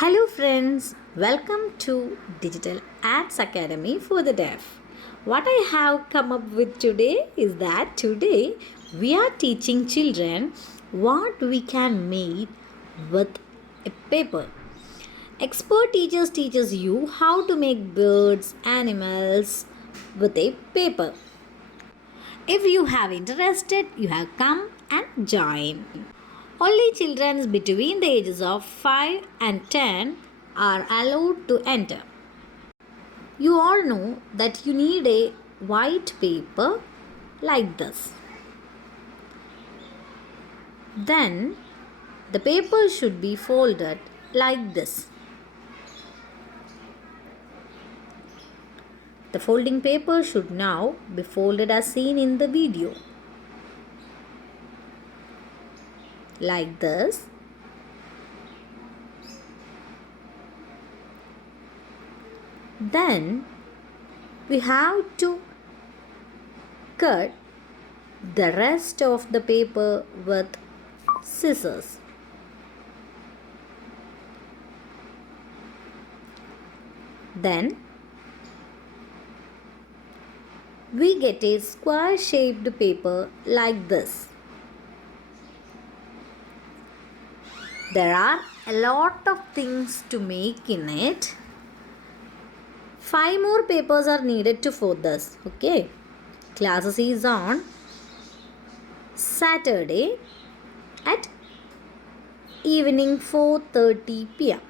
Hello friends, welcome to Digital Arts Academy for the Deaf. What I have come up with today is that today we are teaching children what we can make with a paper. Expert teachers teaches you how to make birds, animals with a paper. If you have interested, you have come and join. Only children between the ages of 5 and 10 are allowed to enter. You all know that you need a white paper like this. Then the paper should be folded like this. The folding paper should now be folded as seen in the video. Like this. Then we have to cut the rest of the paper with scissors. Then we get a square shaped paper like this. There are a lot of things to make in it. 5 more papers are needed to fold this. Okay. Classes is on Saturday at evening 4:30 p.m.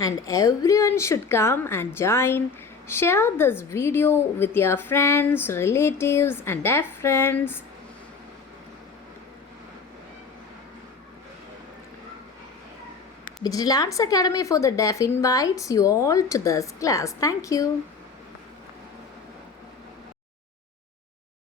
And everyone should come and join. Share this video with your friends, relatives and deaf friends. Digital Arts Academy for the Deaf invites you all to this class. Thank you.